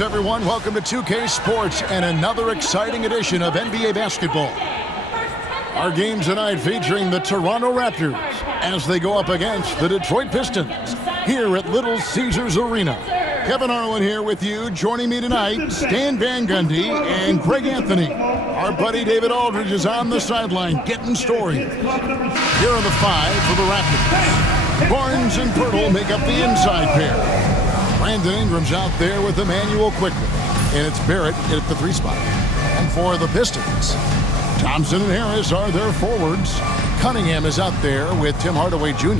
Everyone, welcome to 2K Sports and another exciting edition of NBA basketball. Our game tonight featuring the Toronto Raptors as they go up against the Detroit Pistons here at Little Caesars Arena. Kevin Harlan here with you. Joining me tonight, Stan Van Gundy and Greg Anthony. Our buddy David Aldridge is on the sideline getting stories. Here are the five for the Raptors. Barnes and Pirtle make up the inside pair. Brandon Ingram's out there with Emmanuel quickly. And it's Barrett at the 3 spot. And for the Pistons, Thompson and Harris are their forwards. Cunningham is out there with Tim Hardaway Jr.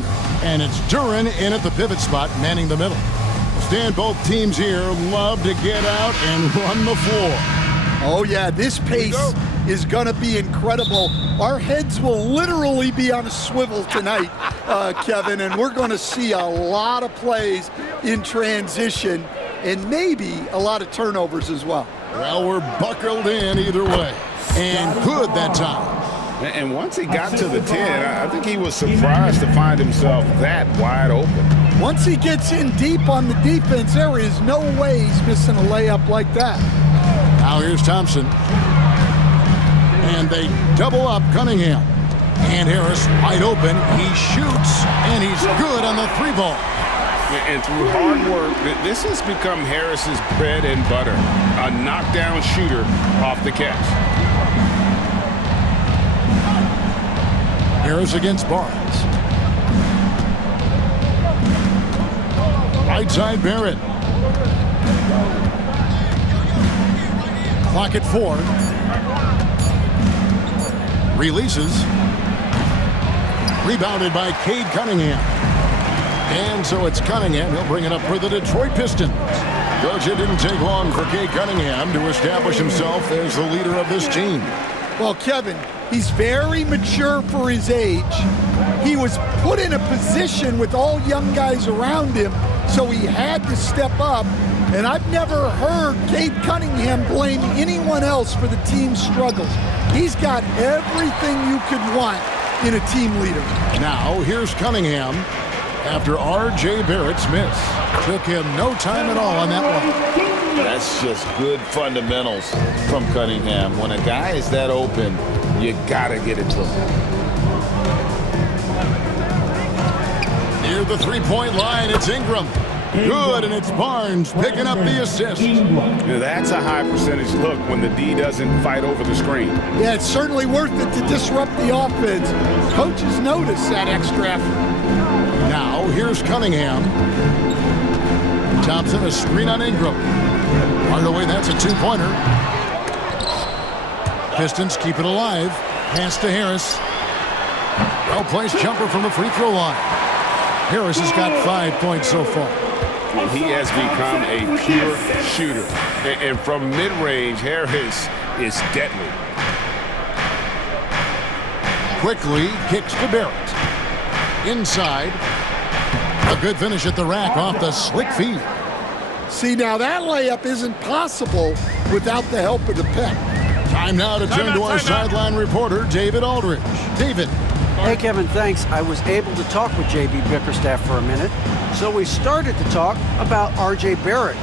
And it's Duren in at the pivot spot, manning the middle. Stan, both teams here love to get out and run the floor. Oh, yeah, this pace is going to be incredible. Our heads will literally be on a swivel tonight, Kevin, and we're going to see a lot of plays in transition and maybe a lot of turnovers as well. Well, we're buckled in either way, and good that time. And once he got to the 10, I think he was surprised to find himself that wide open. Once he gets in deep on the defense, there is no way he's missing a layup like that. Now here's Thompson. And they double up Cunningham. And Harris wide open. He shoots, and he's good on the 3 ball. And through hard work, this has become Harris's bread and butter. A knockdown shooter off the catch. Harris against Barnes. Right side Barrett. Clock at 4. Releases. Rebounded by Cade Cunningham. And so it's Cunningham. He'll bring it up for the Detroit Pistons. Coach, it didn't take long for Cade Cunningham to establish himself as the leader of this team. Well, Kevin, he's very mature for his age. He was put in a position with all young guys around him, so he had to step up. And I've never heard Cade Cunningham blame anyone else for the team's struggles. He's got everything you could want in a team leader. Now, here's Cunningham after R.J. Barrett's miss. Took him no time at all on that one. That's just good fundamentals from Cunningham. When a guy is that open, you got to get it to him. Near the 3-point line, it's Ingram. Good, and it's Barnes picking up the assist. That's a high percentage look when the D doesn't fight over the screen. Yeah, it's certainly worth it to disrupt the offense. Coaches notice that extra effort. Now, here's Cunningham. Thompson, a screen on Ingram. Hardaway, that's a 2-pointer. Pistons keep it alive. Pass to Harris. Well-placed jumper from the free throw line. Harris has got 5 points so far. He has become a pure shooter. And from mid-range, Harris is deadly. Quickly kicks to Barrett. Inside. A good finish at the rack off the slick feed. See, now that layup isn't possible without the help of the pick. Time now to turn to our sideline reporter, David Aldridge. David. Hey, Kevin, thanks. I was able to talk with J.B. Bickerstaff for a minute, so we started to talk about R.J. Barrett.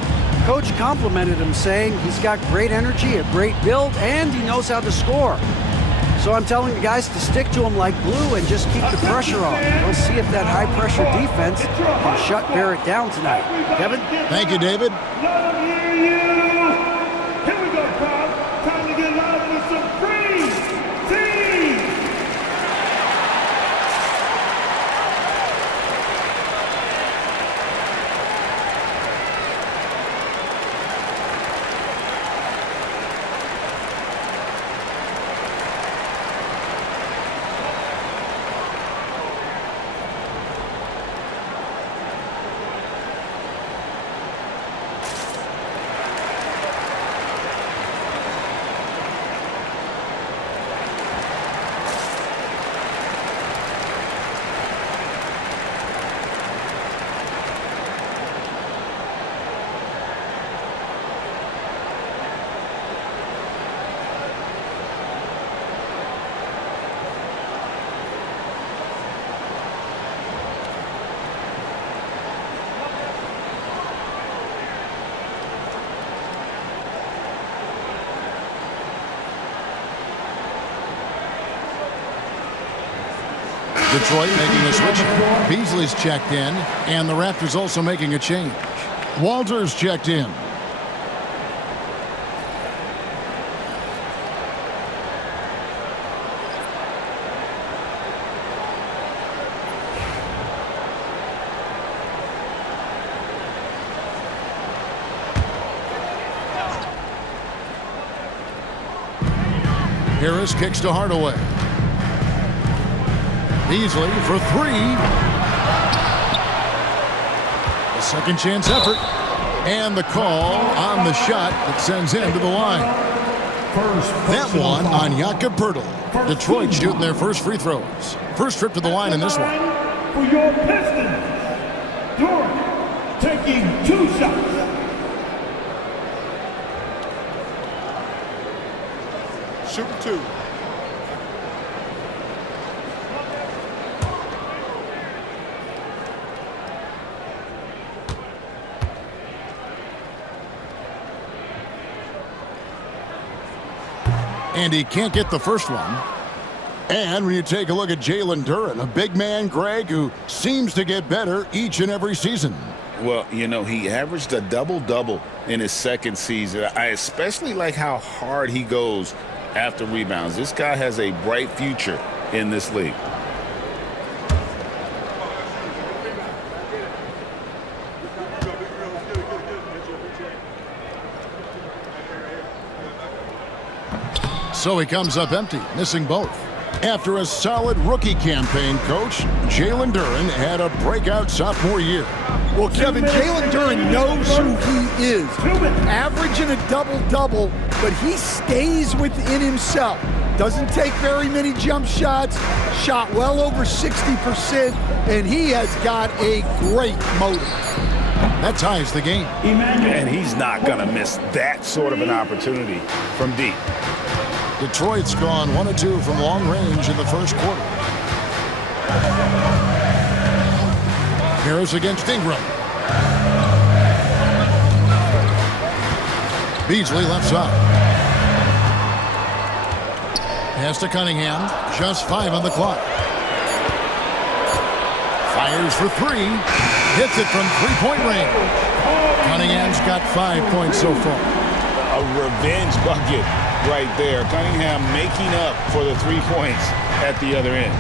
Coach complimented him, saying he's got great energy, a great build, and he knows how to score. So I'm telling the guys to stick to him like glue and just keep the pressure on. We'll see if that high-pressure defense can shut Barrett down tonight. Kevin? Thank you, David. Let them hear you. Here we go, crowd. Time to get live with some free team. Detroit making a switch. Beasley's checked in, and the Raptors also making a change. Walters checked in. Harris kicks to Hardaway. Beasley for three. A second chance effort. And the call on the shot that sends him to the line. That one on Jakob Poeltl. Detroit shooting their first free throws. First trip to the line in this one. For your Pistons, Durant taking 2 shots. Shooting 2. And he can't get the first one. And when you take a look at Jalen Duren, a big man, Greg, who seems to get better each and every season. Well, you know, he averaged a double-double in his second season. I especially like how hard he goes after rebounds. This guy has a bright future in this league. So he comes up empty, missing both. After a solid rookie campaign, Coach, Jalen Duren had a breakout sophomore year. Well, Kevin, Jalen Duren knows who he is. Averaging a double-double, but he stays within himself. Doesn't take very many jump shots, shot well over 60%, and he has got a great motor. That ties the game. And he's not going to miss that sort of an opportunity from deep. Detroit's gone 1 of 2 from long range in the first quarter. Harris against Ingram. Beasley left side. Pass to Cunningham. Just 5 on the clock. Fires for 3. Hits it from 3-point range. Cunningham's got 5 points so far. A revenge bucket right there. Cunningham making up for the 3 points at the other end.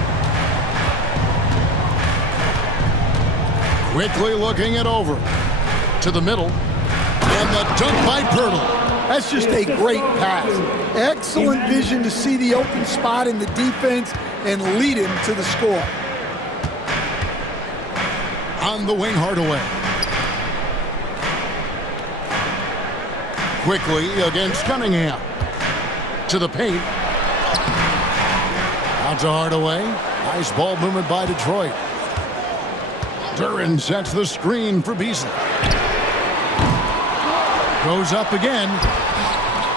Quickly looking it over. To the middle. And the dunk by Poeltl. That's just a great pass. Excellent vision to see the open spot in the defense and lead him to the score. On the wing, Hardaway. Quickly against Cunningham. To the paint. Out to Hardaway. Nice ball movement by Detroit. Duren sets the screen for Beasley. Goes up again.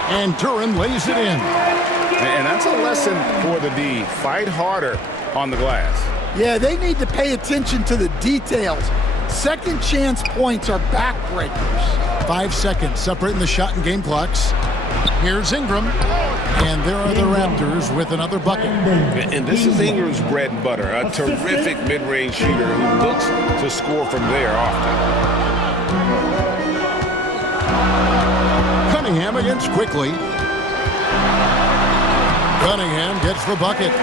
And Duren lays it in. And that's a lesson for the D. Fight harder on the glass. Yeah, they need to pay attention to the details. Second chance points are backbreakers. 5 seconds separating the shot and game clocks. Here's Ingram. And there are the Raptors with another bucket. And this is Ingram's bread and butter. A terrific mid-range shooter who looks to score from there often. Cunningham against Quickly. Cunningham gets the bucket.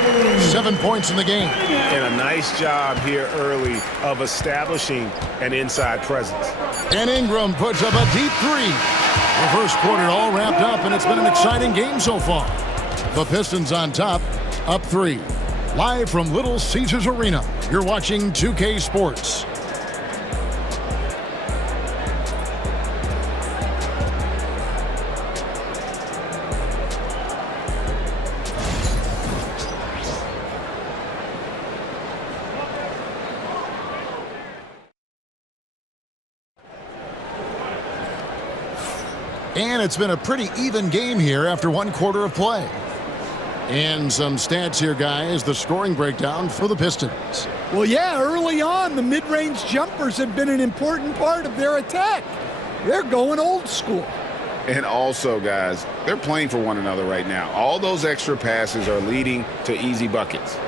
7 points in the game. And a nice job here early of establishing an inside presence. And Ingram puts up a deep 3. The first quarter all wrapped up, and it's been an exciting game so far. The Pistons on top, up 3. Live from Little Caesars Arena, you're watching 2K Sports. And it's been a pretty even game here after 1 quarter of play. And some stats here, guys. The scoring breakdown for the Pistons. Well, yeah, early on, the mid-range jumpers have been an important part of their attack. They're going old school. And also, guys, they're playing for one another right now. All those extra passes are leading to easy buckets.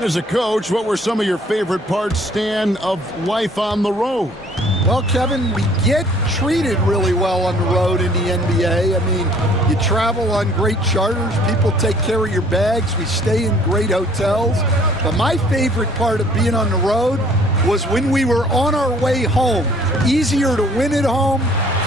And as a coach, what were some of your favorite parts, Stan, of life on the road? Well, Kevin, we get treated really well on the road in the NBA. I mean, you travel on great charters. People take care of your bags. We stay in great hotels. But my favorite part of being on the road was when we were on our way home. Easier to win at home,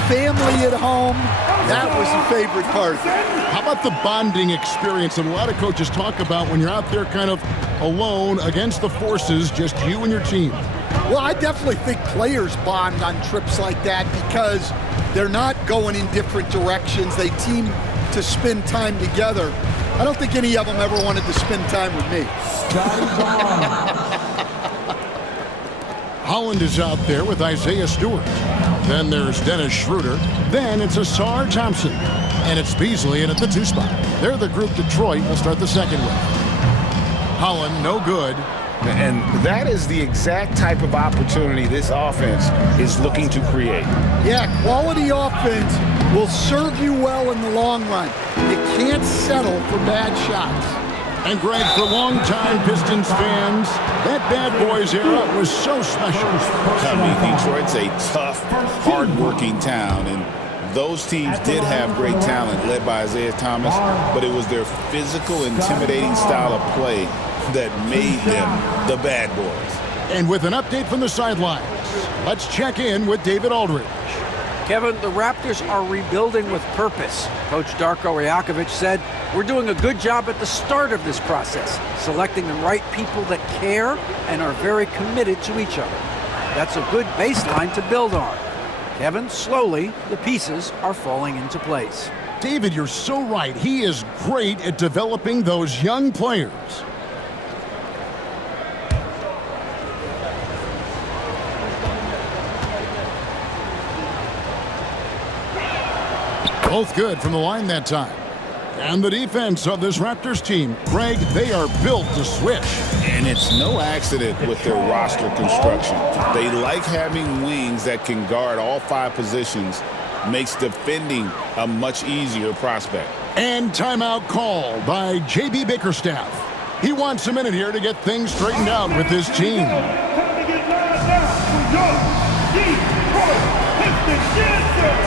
family at home. That was the favorite part. How about the bonding experience that a lot of coaches talk about when you're out there kind of alone against the forces, just you and your team? Well, I definitely think players bond on trips like that because they're not going in different directions. They team to spend time together. I don't think any of them ever wanted to spend time with me. Holland is out there with Isaiah Stewart. Then there's Dennis Schroeder. Then it's Asar Thompson. And it's Beasley in at the 2 spot. They're the group Detroit will start the second with. Holland, no good. And that is the exact type of opportunity this offense is looking to create. Yeah, quality offense will serve you well in the long run. You can't settle for bad shots. And Greg, for longtime Pistons fans, that bad boys era was so special. I mean, Detroit's a tough, hard-working town, and those teams did have great talent led by Isaiah Thomas, but it was their physical, intimidating style of play that made them the bad boys. And with an update from the sidelines, let's check in with David Aldridge. Kevin, the Raptors are rebuilding with purpose. Coach Darko Rajakovic said, "We're doing a good job at the start of this process, selecting the right people that care and are very committed to each other. That's a good baseline to build on." Kevin, slowly, the pieces are falling into place. David, you're so right. He is great at developing those young players. Both good from the line that time. And the defense of this Raptors team, Greg, they are built to switch. And it's no accident with their roster construction. They like having wings that can guard all 5 positions, makes defending a much easier prospect. And timeout called by J.B. Bickerstaff. He wants a minute here to get things straightened out with his team. Time to get lined up for your Detroit Pistons. Yes, sir.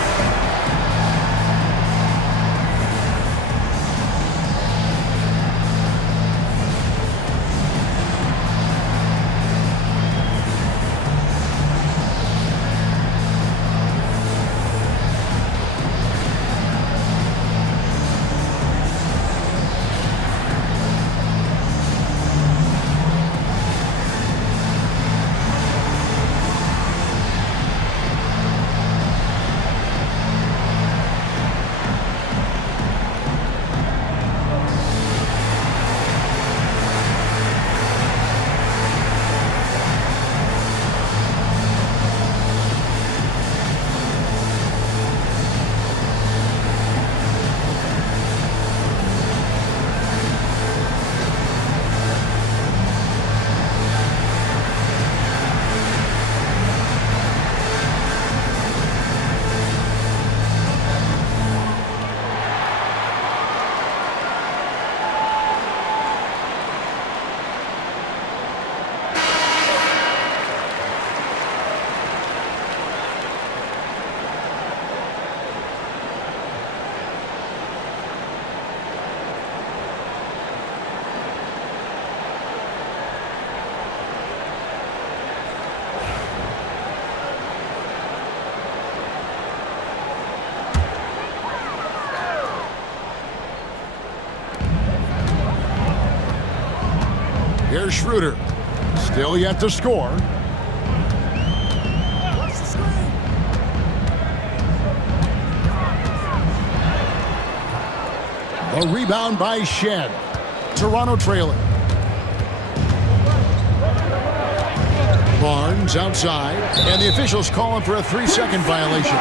Here's Schroeder. Still yet to score. The rebound by Shed. Toronto trailing. Barnes outside, and the officials calling for a 3-second violation.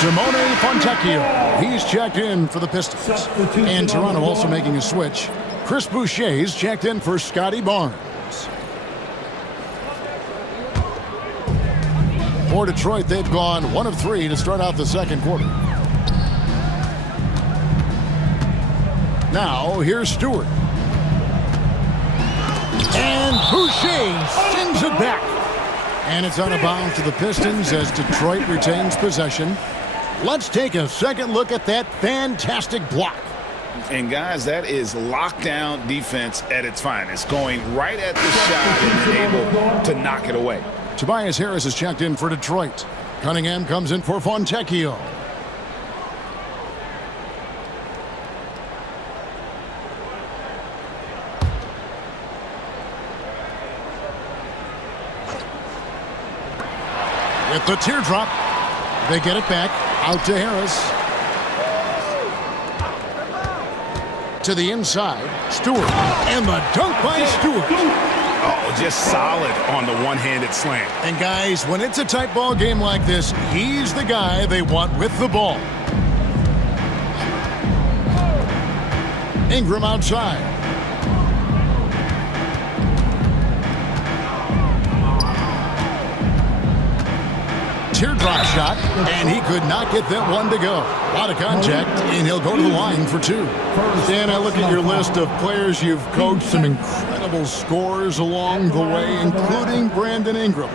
Simone Fontecchio, he's checked in for the Pistons. And Toronto also making a switch. Chris Boucher's checked in for Scotty Barnes. For Detroit, they've gone 1 of 3 to start out the second quarter. Now, here's Stewart. And Boucher sends it back. And it's out of bounds to the Pistons as Detroit retains possession. Let's take a second look at that fantastic block. And guys, that is lockdown defense at its finest, going right at the shot and able to knock it away. Tobias Harris is checked in for Detroit. Cunningham comes in for Fontecchio. With the teardrop, they get it back out to Harris. To the inside, Stewart. And the dunk by Stewart. Oh, just solid on the one-handed slam. And guys, when it's a tight ball game like this, he's the guy they want with the ball. Ingram outside. Teardrop shot, and he could not get that one to go. A lot of contact, and he'll go to the line for two. Dan, I look at your list of players you've coached, some incredible scores along the way, including Brandon Ingram.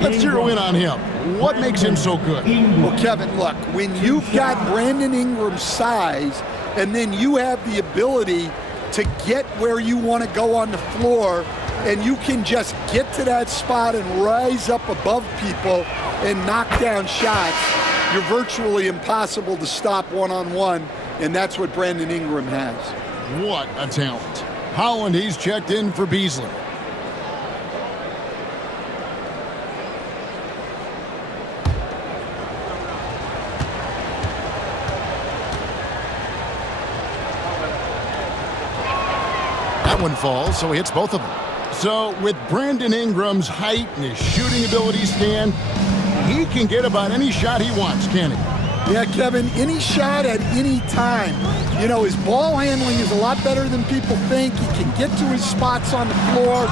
Let's zero in on him. What makes him so good? Well, Kevin, look, when you've got Brandon Ingram's size, and then you have the ability to get where you want to go on the floor, and you can just get to that spot and rise up above people and knock down shots, you're virtually impossible to stop one-on-one, and that's what Brandon Ingram has. What a talent. Holland, he's checked in for Beasley. That one falls, so he hits both of them. So with Brandon Ingram's height and his shooting ability, Stan, he can get about any shot he wants, can't he? Yeah, Kevin, any shot at any time. You know, his ball handling is a lot better than people think. He can get to his spots on the floor.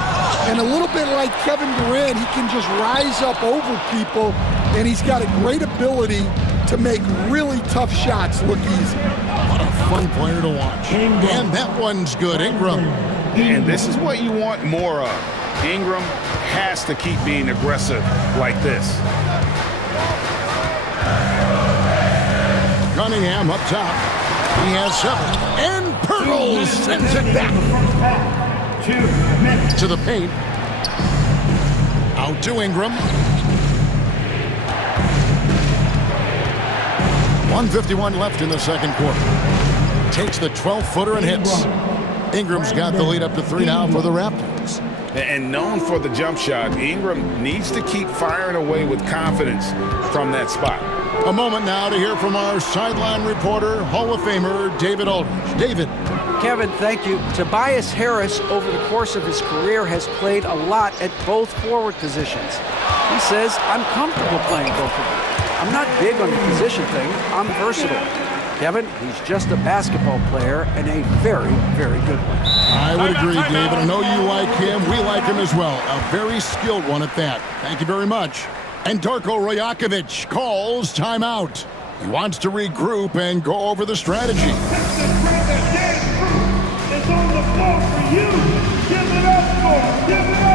And a little bit like Kevin Durant, he can just rise up over people. And he's got a great ability to make really tough shots look easy. What a fun player to watch. And that one's good, Ingram. And this is what you want more of. Ingram has to keep being aggressive like this. Cunningham up top. He has 7. And Pirtle sends it back. To the paint. Out to Ingram. 1:51 left in the second quarter. Takes the 12-footer and hits. Ingram's got the lead up to 3 now for the Raptors. And known for the jump shot, Ingram needs to keep firing away with confidence from that spot. A moment now to hear from our sideline reporter, Hall of Famer David Aldridge. David. Kevin, thank you. Tobias Harris, over the course of his career, has played a lot at both forward positions. He says, I'm comfortable playing both of them. I'm not big on the position thing. I'm versatile. Kevin, he's just a basketball player and a very, very good one. I would agree, David. I know you like him. We like him as well. A very skilled one at that. Thank you very much. And Darko Rajakovic calls timeout. He wants to regroup and go over the strategy. Texas brother Dan Cruz is on the floor for you. Give it up for him. Give it up.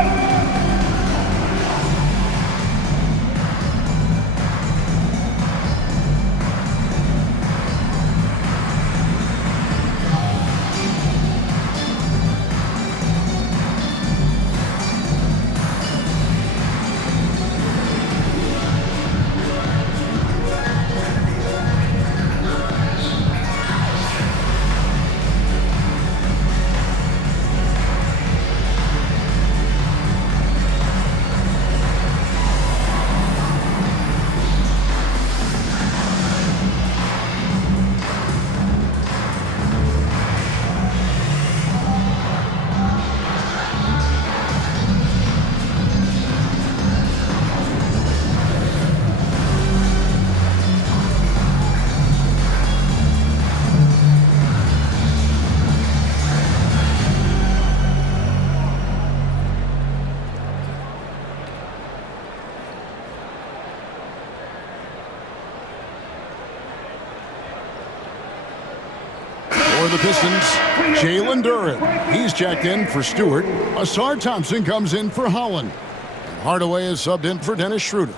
For the Pistons, Jalen Duren. He's checked in for Stewart. Asar Thompson comes in for Holland. And Hardaway is subbed in for Dennis Schroeder.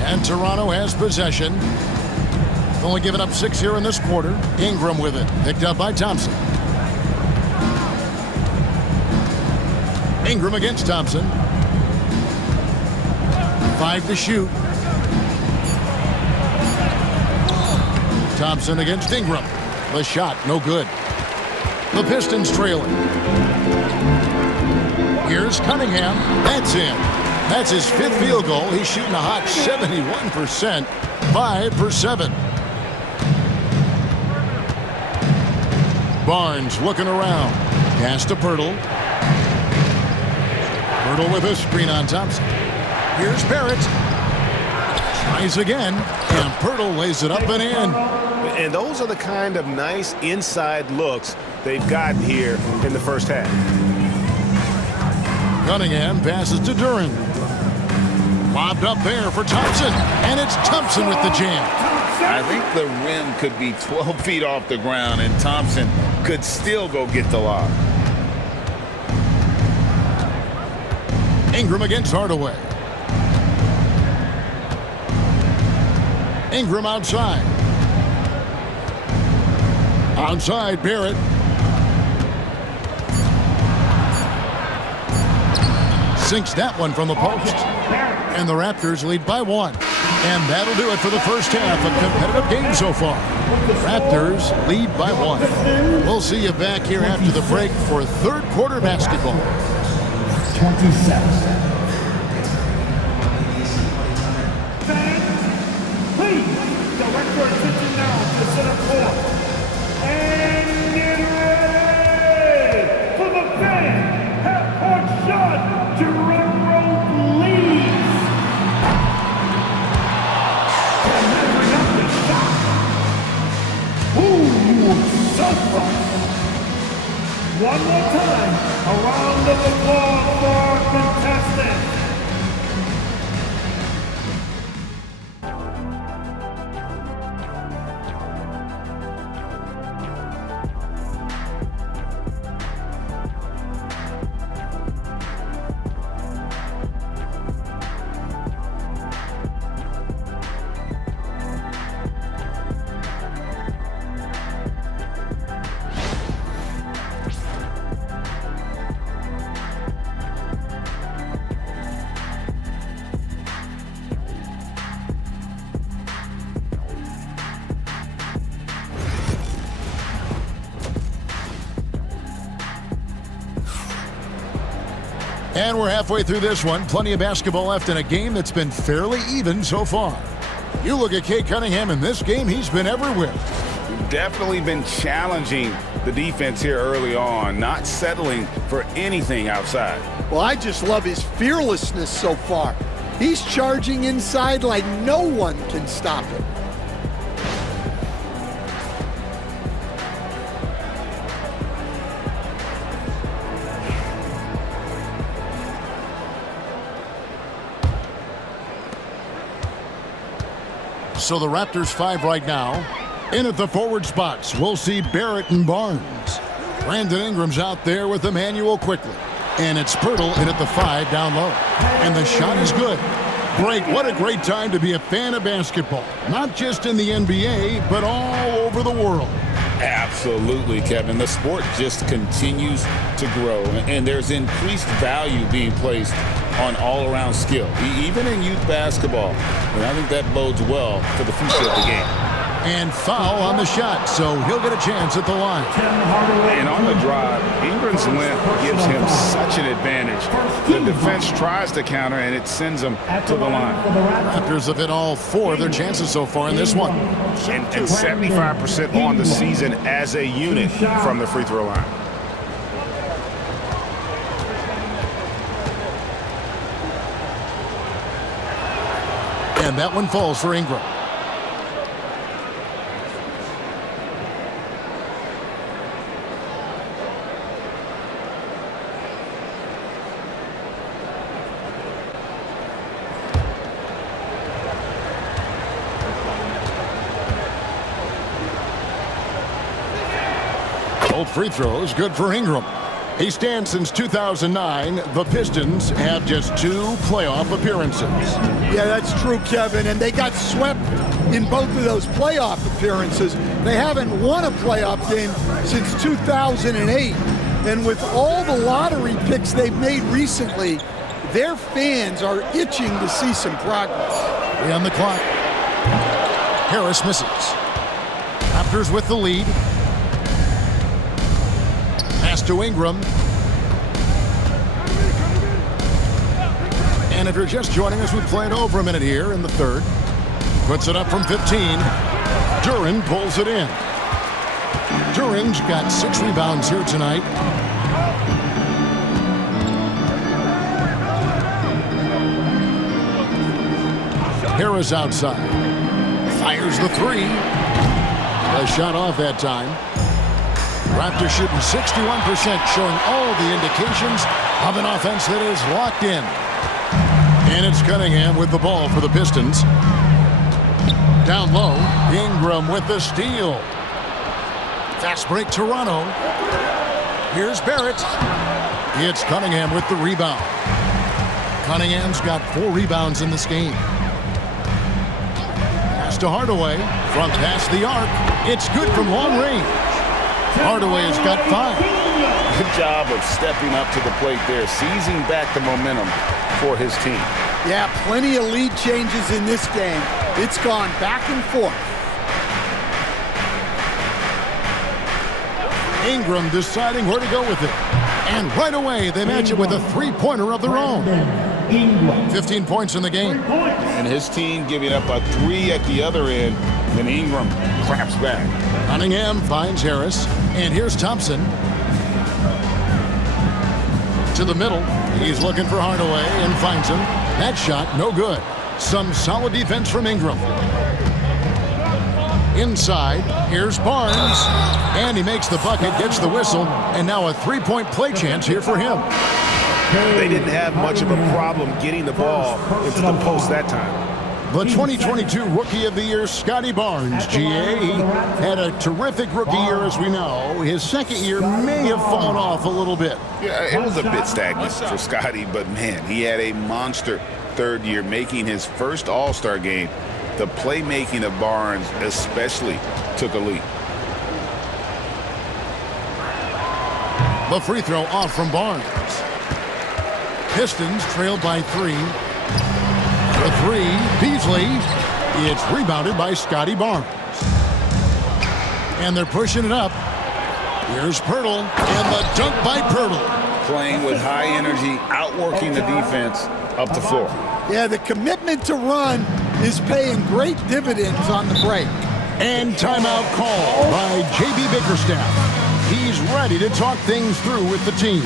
And Toronto has possession. Only given up 6 here in this quarter. Ingram with it. Picked up by Thompson. Ingram against Thompson. 5 to shoot. Thompson against Ingram. The shot, no good. The Pistons trailing. Here's Cunningham. That's in. That's his 5th field goal. He's shooting a hot 71%. 5 for 7. Barnes looking around. Pass to Pirtle. Pirtle with a screen on Thompson. Here's Barrett. Tries again. And Pirtle lays it up and in. And those are the kind of nice inside looks they've gotten here in the first half. Cunningham passes to Duren. Lobbed up there for Thompson. And it's Thompson with the jam. I think the rim could be 12 feet off the ground, and Thompson could still go get the lob. Ingram against Hardaway. Ingram outside. Outside, Barrett. Sinks that one from the post. And the Raptors lead by 1. And that'll do it for the first half. A competitive game so far. Raptors lead by 1. We'll see you back here after the break for third quarter basketball. 27. Please direct your attention now to center court. And get ready for the fan half-court shot. Drum roll, please. So far. One more time, a round of applause for our contestants. And we're halfway through this one. Plenty of basketball left in a game that's been fairly even so far. You look at Cade Cunningham in this game, he's been everywhere. Definitely been challenging the defense here early on, not settling for anything outside. Well, I just love his fearlessness so far. He's charging inside like no one can stop him. So the Raptors 5 right now. In at the forward spots, we'll see Barrett and Barnes. Brandon Ingram's out there with Emmanuel quickly. And it's Pirtle in at the 5 down low. And the shot is good. Great, what a great time to be a fan of basketball. Not just in the NBA, but all over the world. Absolutely, Kevin. The sport just continues to grow, and there's increased value being placed on all-around skill, even in youth basketball. And I think that bodes well for the future of the game. And foul on the shot, so he'll get a chance at the line. And on the drive, Ingram's length gives him such an advantage. The defense tries to counter, and it sends them to the line. Raptors have hit all 4 of their chances so far in this one. And 75% on the season as a unit from the free throw line. And that one falls for Ingram. Both free throws good for Ingram. He stands since 2009. The Pistons have just 2 playoff appearances. Yeah, that's true, Kevin. And they got swept in both of those playoff appearances. They haven't won a playoff game since 2008. And with all the lottery picks they've made recently, their fans are itching to see some progress. 3 on the clock. Harris misses. Raptors with the lead. Pass to Ingram. And if you're just joining us, we've played over a minute here in the third. Puts it up from 15. Duran pulls it in. Duran's got 6 rebounds here tonight. Harris outside. Fires the 3. A shot off that time. Raptors shooting 61%, showing all the indications of an offense that is locked in. And it's Cunningham with the ball for the Pistons. Down low, Ingram with the steal. Fast break, Toronto. Here's Barrett. It's Cunningham with the rebound. Cunningham's got 4 rebounds in this game. Pass to Hardaway from past the arc. It's good from long range. Hardaway's got 5. Good job of stepping up to the plate there, seizing back the momentum for his team. Yeah, plenty of lead changes in this game. It's gone back and forth. Ingram deciding where to go with it. And right away, they match it with a 3-pointer of their own. 15 points in the game. And his team giving up a 3 at the other end, then Ingram claps back. Cunningham finds Harris. And here's Thompson. To the middle. He's looking for Hardaway and finds him. That shot, no good. Some solid defense from Ingram. Inside, here's Barnes. And he makes the bucket, gets the whistle, and now a 3-point play chance here for him. They didn't have much of a problem getting the ball into the post that time. The 2022 Rookie of the Year, Scotty Barnes, GA, he had a terrific rookie year, as we know. His second year may have fallen off a little bit. Yeah, it was a bit stagnant for Scotty, but man, he had a monster third year, making his first All-Star game. The playmaking of Barnes especially took a leap. The free throw off from Barnes. Pistons trailed by 3. The 3, Beasley. It's rebounded by Scotty Barnes. And they're pushing it up. Here's Pirtle, and the dunk by Pirtle. Playing with high energy, outworking the defense up the floor. Yeah, the commitment to run is paying great dividends on the break. And timeout call by J.B. Bickerstaff. He's ready to talk things through with the team.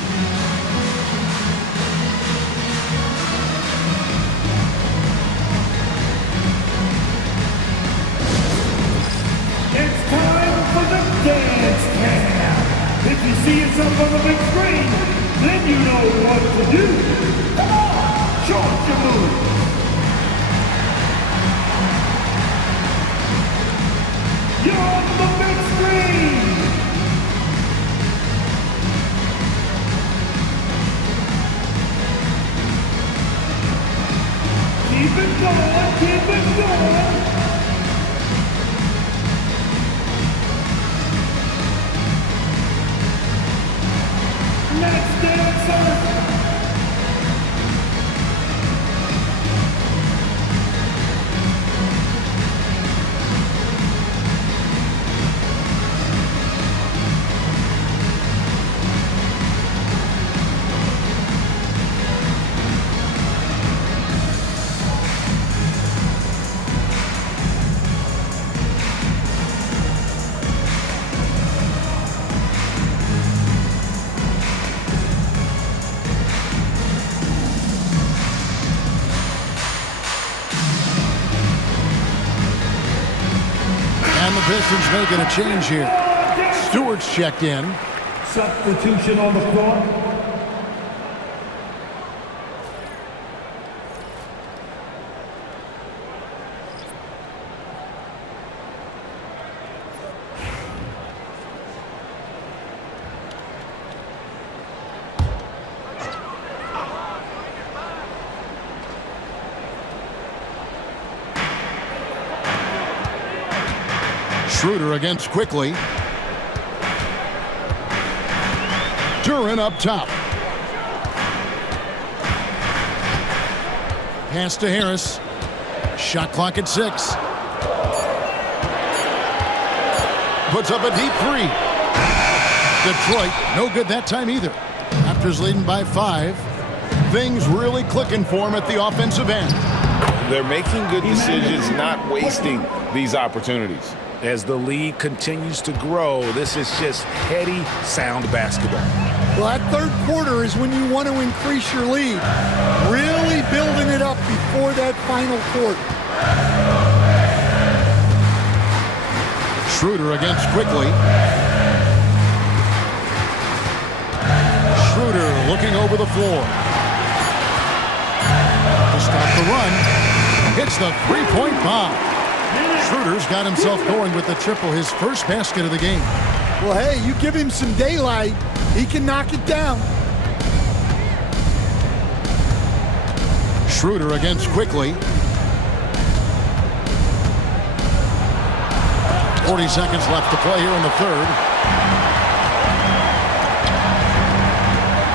It's time for the dance cam. If you see yourself on the big screen, then you know what to do. Come on, show us your move. You're on the big screen. Keep it going, keep it going. Next dancer. And the Pistons making a change here. Stewart's checked in. Substitution on the floor. Schroeder against Quickly. Duran up top. Pass to Harris. Shot clock at 6. Puts up a deep 3. Detroit, no good that time either. Raptors leading by 5. Things really clicking for them at the offensive end. They're making good decisions, not wasting these opportunities. As the lead continues to grow, this is just heady, sound basketball. Well, that third quarter is when you want to increase your lead. Really building it up before that final quarter. Schroeder against Quickly. Schroeder looking over the floor. To stop the run. Hits the three-point bomb. Schroeder's got himself going with the triple, his first basket of the game. Well, hey, you give him some daylight, he can knock it down. Schroeder against Quickly. 40 seconds left to play here in the third.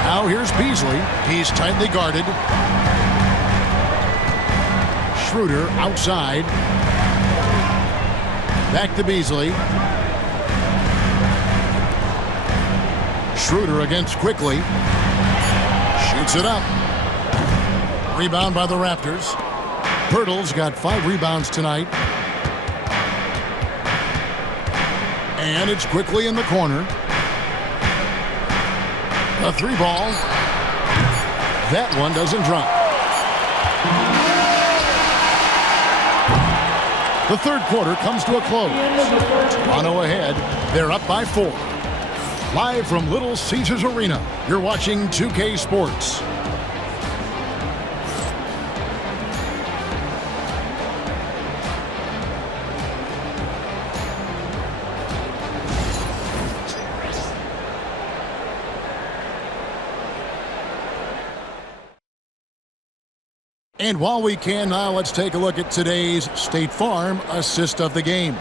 Now here's Beasley. He's tightly guarded. Schroeder outside. Back to Beasley. Schroeder against Quickly. Shoots it up. Rebound by the Raptors. Pirtle's got 5 rebounds tonight. And it's Quickly in the corner. A 3 ball. That one doesn't drop. The third quarter comes to a close. Toronto ahead. They're up by 4. Live from Little Caesars Arena, you're watching 2K Sports. And while we can now, let's take a look at today's State Farm assist of the game.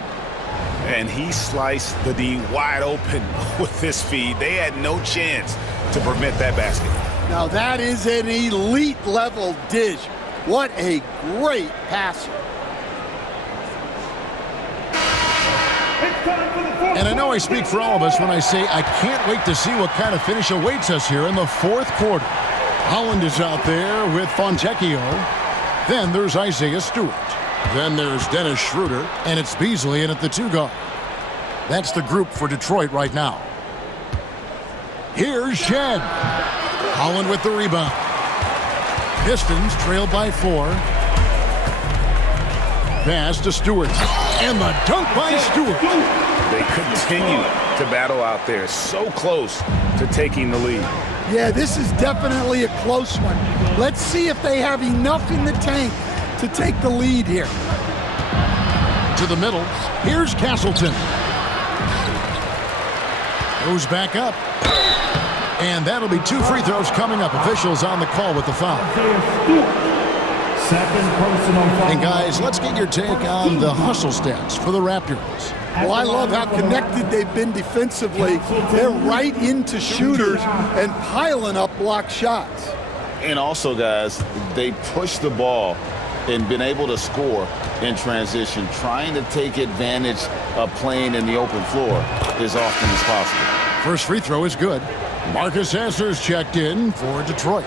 And he sliced the D wide open with this feed. They had no chance to prevent that basket. Now that is an elite level dish. What a great passer. And I know I speak for all of us when I say I can't wait to see what kind of finish awaits us here in the fourth quarter. Holland is out there with Fontecchio. Then there's Isaiah Stewart. Then there's Dennis Schroeder, and it's Beasley in at the 2 guard. That's the group for Detroit right now. Here's Shed. Holland with the rebound. Pistons trail by 4. Pass to Stewart. And the dunk by Stewart. They continue to battle out there, so close to taking the lead. Yeah, this is definitely a close one. Let's see if they have enough in the tank to take the lead here. To the middle. Here's Castleton. Goes back up. And that'll be 2 free throws coming up. Officials on the call with the foul. And guys, let's get your take on the hustle stats for the Raptors. Well, I love how connected they've been defensively. They're right into shooters and piling up block shots. And also, guys, they push the ball and been able to score in transition, trying to take advantage of playing in the open floor as often as possible. First free throw is good. Marcus Sasser's checked in for Detroit.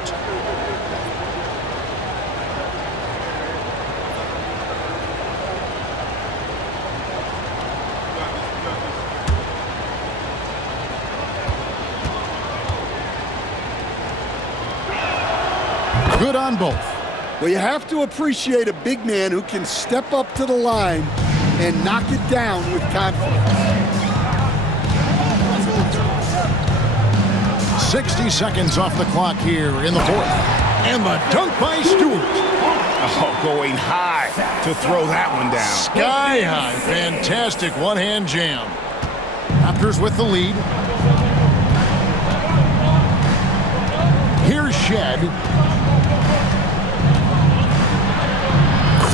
Good on both. Well, you have to appreciate a big man who can step up to the line and knock it down with confidence. 60 seconds off the clock here in the fourth. And the dunk by Stewart. Oh, going high to throw that one down. Sky high. Fantastic one-hand jam. Raptors with the lead. Here's Shed.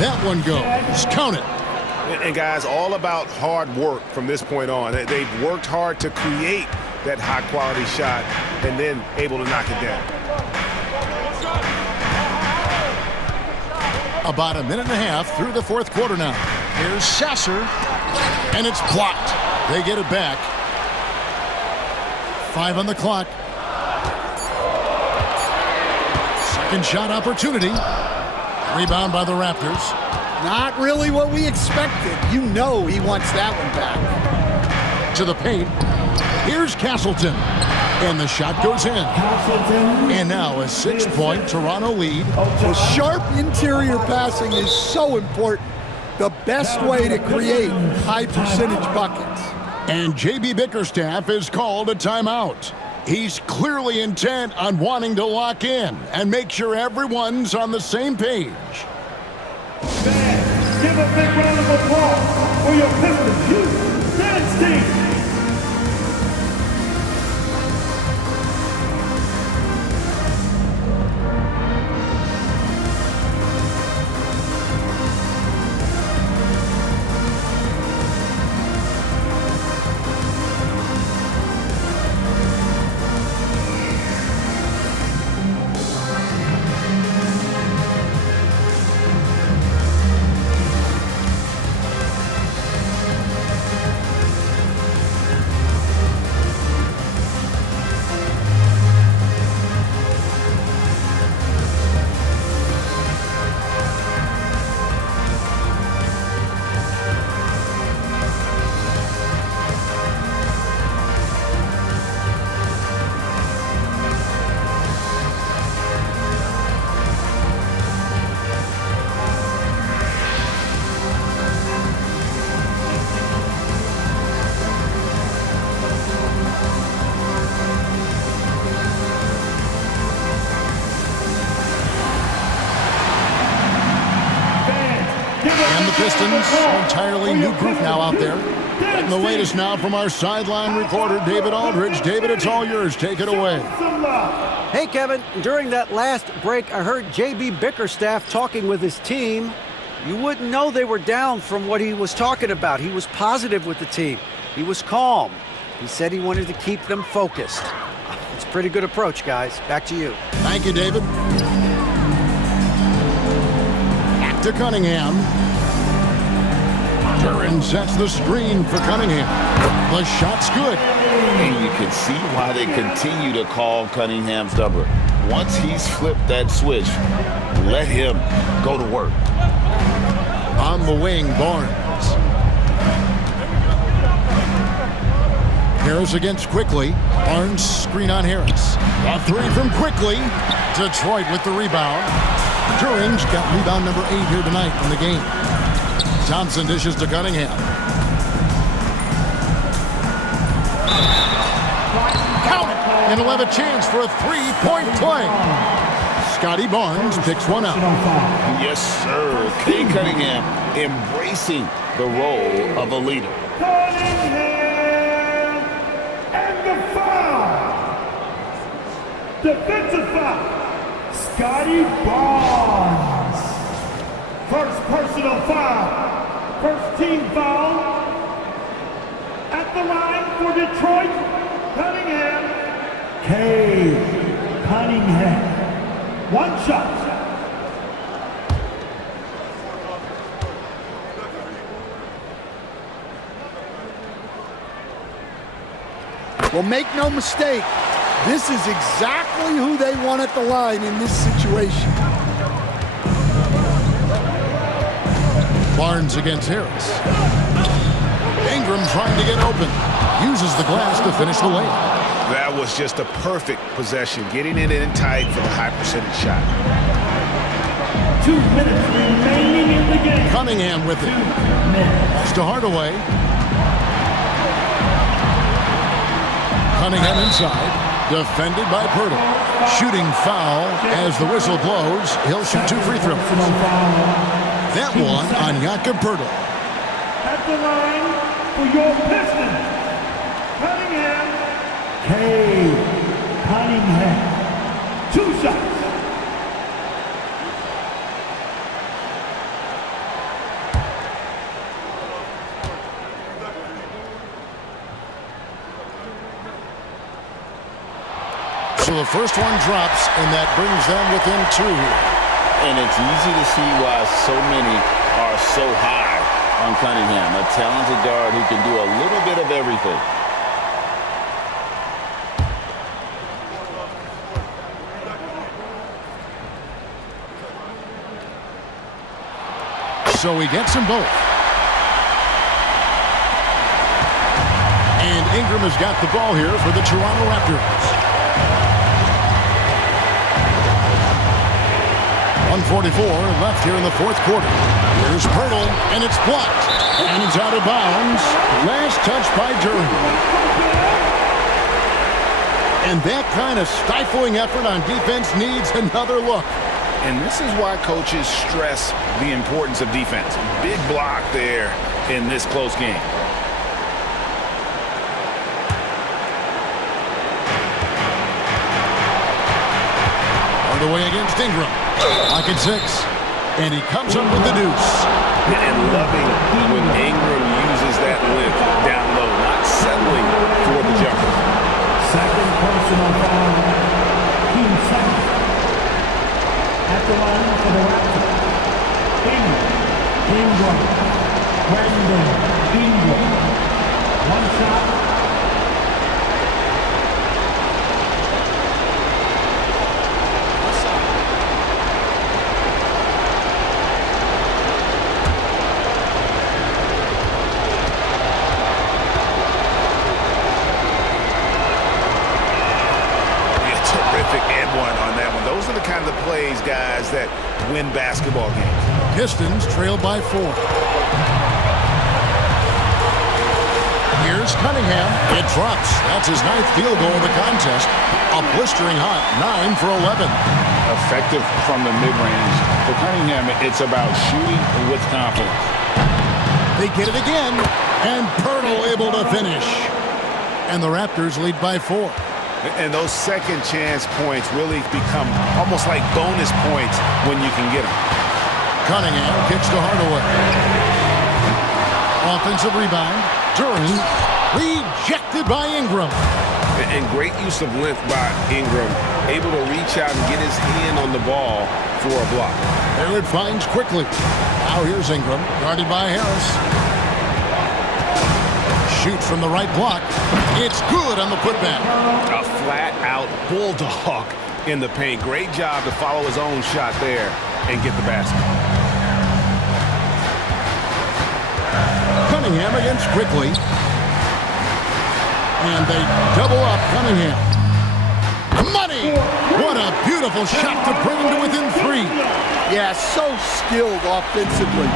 That one goes. Count it. And guys, all about hard work from this point on. They've worked hard to create that high-quality shot and then able to knock it down. About a minute and a half through the fourth quarter now. Here's Sasser, and it's blocked. They get it back. 5 on the clock. Second shot opportunity. Rebound by the Raptors. Not really what we expected. You know he wants that one back. To the paint. Here's Castleton. And the shot goes in. And now a 6-point Toronto lead. Well, sharp interior passing is so important. The best way to create high percentage buckets. And J.B. Bickerstaff is called a timeout. He's clearly intent on wanting to lock in and make sure everyone's on the same page. Fans, give a big round of applause for your Pistons youth dance team. And the Pistons, an entirely new group now out there. And the latest now from our sideline reporter, David Aldridge. David, it's all yours. Take it away. Hey, Kevin, during that last break, I heard J.B. Bickerstaff talking with his team. You wouldn't know they were down from what he was talking about. He was positive with the team. He was calm. He said he wanted to keep them focused. It's a pretty good approach, guys. Back to you. Thank you, David. Back to Cunningham. Duran sets the screen for Cunningham. The shot's good. And you can see why they continue to call Cunningham stubborn. Once he's flipped that switch, let him go to work. On the wing, Barnes. Harris against Quickly. Barnes screen on Harris. A three from Quickly. Detroit with the rebound. Duran's got rebound number 8 here tonight in the game. Thompson dishes to Cunningham. Count it! And he'll have a chance for a three-point play. Scotty Barnes picks one out. Yes, sir. Kay Cunningham embracing the role of a leader. Cunningham and the foul. Defensive foul. Scotty Barnes. First personal foul. First team foul. At the line for Detroit, Cunningham. Kay Cunningham. One shot. Well, make no mistake, this is exactly who they want at the line in this situation. Barnes against Harris. Ingram trying to get open. Uses the glass to finish the layup. That was just a perfect possession, getting it in tight for the high percentage shot. 2 minutes remaining in the game. Cunningham with it. Pass to Hardaway. Cunningham inside. Defended by Pirtle. Shooting foul as the whistle blows. He'll shoot 2 free throws. That one on Jakob Pirtle. At the line for your Pistons, Cunningham. Kay Cunningham. 2 shots. So the first one drops, and that brings them within 2 here. And it's easy to see why so many are so high on Cunningham, a talented guard who can do a little bit of everything. So he gets them both. And Ingram has got the ball here for the Toronto Raptors. 1:44 left here in the fourth quarter. Here's Pirtle, and it's blocked. And it's out of bounds. Last touch by Duran. And that kind of stifling effort on defense needs another look. And this is why coaches stress the importance of defense. Big block there in this close game. All the way against Ingram. Lock at 6. And he comes up with the deuce. And loving when Ingram uses that lift down low, not settling for the jumper. Second personal foul. Team second. At the line for the Raptors. Ingram. Brandon Ingram. One shot. Plays, guys, that win basketball games. Pistons trail by 4. Here's Cunningham. It drops. That's his 9th field goal of the contest. A blistering hot 9 for 11. Effective from the mid-range. For Cunningham, it's about shooting with confidence. They get it again. And Pirtle able to finish. And the Raptors lead by 4. And those second chance points really become almost like bonus points when you can get them. Cunningham kicks to Hardaway. Offensive rebound. Duran rejected by Ingram. And great use of length by Ingram. Able to reach out and get his hand on the ball for a block. There it finds quickly. Now here's Ingram, guarded by Harris. Shoots from the right block. It's good on the putback. A flat-out bulldog in the paint. Great job to follow his own shot there and get the basket. Cunningham against Quickly. And they double up Cunningham. Money! What a beautiful shot to bring him to within 3. Yeah, so skilled offensively.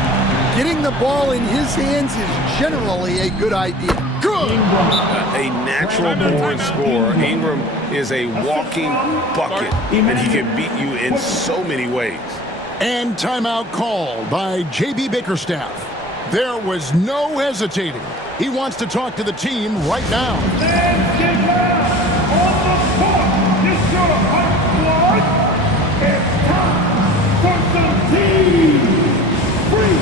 Getting the ball in his hands is generally a good idea. Good! A natural born scorer. Ingram is a walking bucket, and he can beat you in so many ways. And timeout called by J.B. Bickerstaff. There was no hesitating. He wants to talk to the team right now. Let's get back on the court. This your hype squad. It's time for some team free.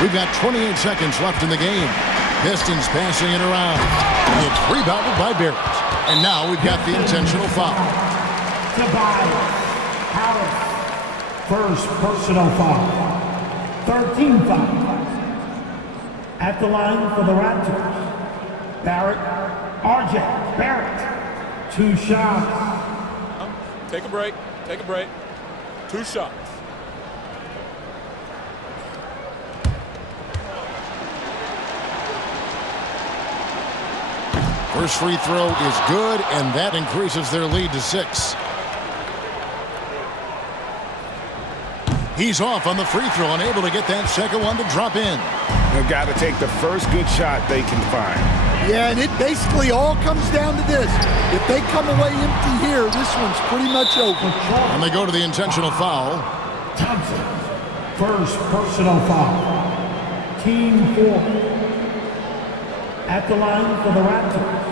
We've got 28 seconds left in the game. Pistons passing it around. It's rebounded by Barrett. And now we've got the intentional foul. Tobias Harris. First personal foul. 13 fouls. At the line for the Raptors. R.J. Barrett. 2 shots. Take a break. Take a break. 2 shots. First free throw is good, and that increases their lead to 6. He's off on the free throw, unable to get that second one to drop in. They've got to take the first good shot they can find. Yeah, and it basically all comes down to this. If they come away empty here, this one's pretty much over. And they go to the intentional foul. Thompson. First personal foul. Team 4. At the line for the Raptors.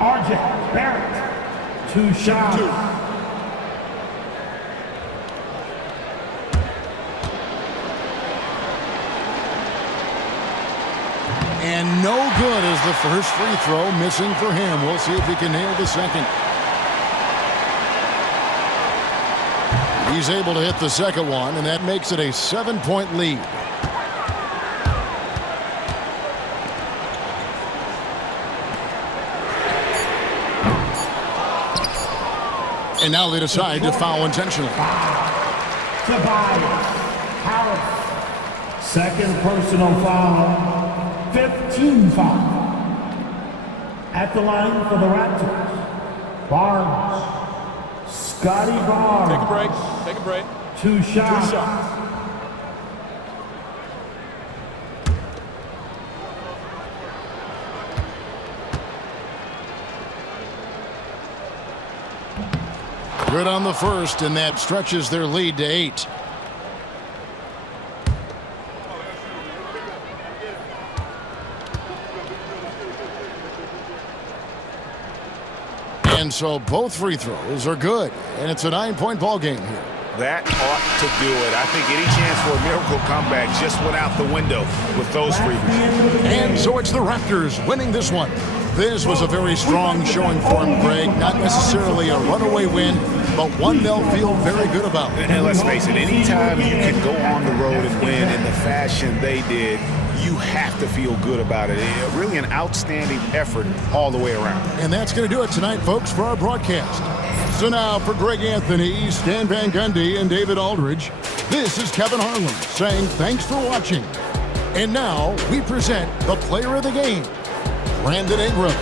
R.J. Barrett. 2 shots. 2. And no good as the first free throw, missing for him. We'll see if he can nail the second. He's able to hit the second one, and that makes it a 7-point lead. And now they decide to foul intentionally. Tobias Harris. Second personal foul. 15 foul. At the line for the Raptors. Barnes. Scotty Barnes. Take a break. Take a break. 2 shots. 2 shots. Good on the first, and that stretches their lead to 8. And so both free throws are good, and it's a 9-point ball game here. That ought to do it. I think any chance for a miracle comeback just went out the window with those free throws. And so it's the Raptors winning this one. This was a very strong showing for him, Greg. Not necessarily a runaway win, but one they'll feel very good about. And let's face it, anytime you can go on the road and win in the fashion they did, you have to feel good about it. Really an outstanding effort all the way around. And that's going to do it tonight, folks, for our broadcast. So now for Greg Anthony, Stan Van Gundy, and David Aldridge, this is Kevin Harlan saying thanks for watching. And now we present the player of the game, Brandon Ingram.